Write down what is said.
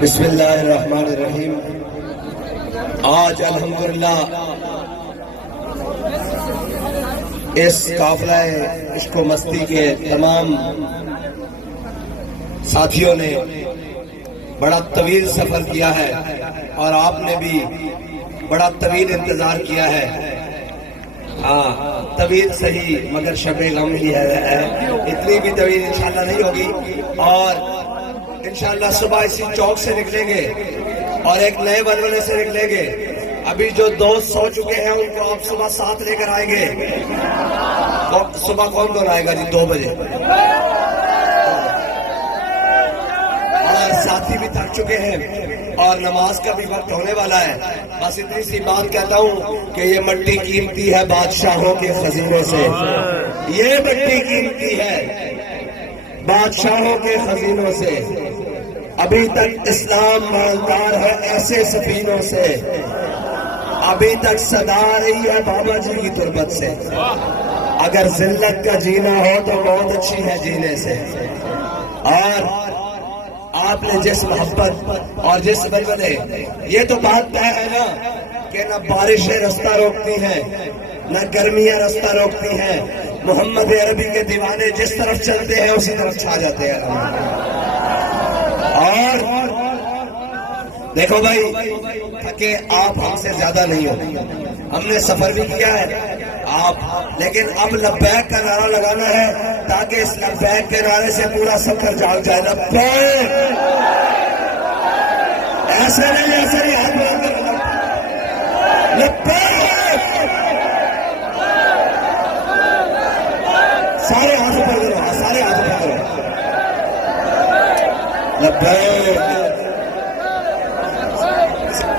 بسم اللہ الرحمن الرحیم۔ آج الحمدللہ اس قافلہ عشق و مستی کے تمام ساتھیوں نے بڑا طویل سفر کیا ہے اور آپ نے بھی بڑا طویل انتظار کیا ہے۔ ہاں طویل صحیح مگر شب غم ہی ہے، اتنی بھی طویل انشاءاللہ نہیں ہوگی، اور انشاءاللہ صبح اسی چوک سے نکلیں گے اور ایک نئے ولولے سے نکلیں گے۔ ابھی جو دوست سو چکے ہیں ان کو آپ صبح 7 لے کر آئیں گے۔ صبح کون آئے گا جی؟ 2 بجے۔ اور ساتھی بھی تھک چکے ہیں اور نماز کا بھی وقت ہونے والا ہے۔ بس اتنی سی بات کہتا ہوں کہ یہ مٹی قیمتی ہے بادشاہوں کے خزینے سے، یہ مٹی قیمتی ہے بادشاہوں کے خزینوں سے۔ ابھی تک اسلام مالدار ہے ایسے سفینوں سے، ابھی تک صدا رہی ہے بابا جی کی تربت سے۔ اگر ذلت کا جینا ہو تو بہت اچھی ہے جینے سے۔ اور آپ نے جس محبت اور جس ولولے، یہ تو بات طے ہے نا کہ نہ بارشیں رستہ روکتی ہیں نہ گرمیاں رستہ روکتی ہیں۔ محمد عربی کے دیوانے جس طرف چلتے ہیں اسی طرف چھا جاتے ہیں۔ اور دیکھو بھائی کہ آپ ہم سے زیادہ نہیں ہو، ہم نے سفر بھی کیا ہے آپ، لیکن اب لبیک کا نعرہ لگانا ہے تاکہ اس لبیک کے نعرے سے پورا سفر جاگ جائے۔ لبیک ایسے نہیں، ایسے نہیں، ہاتھ بلند کرو۔ لبیک سارے ہاتھ اوپر کرو، سارے ہاتھ اوپر کرو۔ لبیک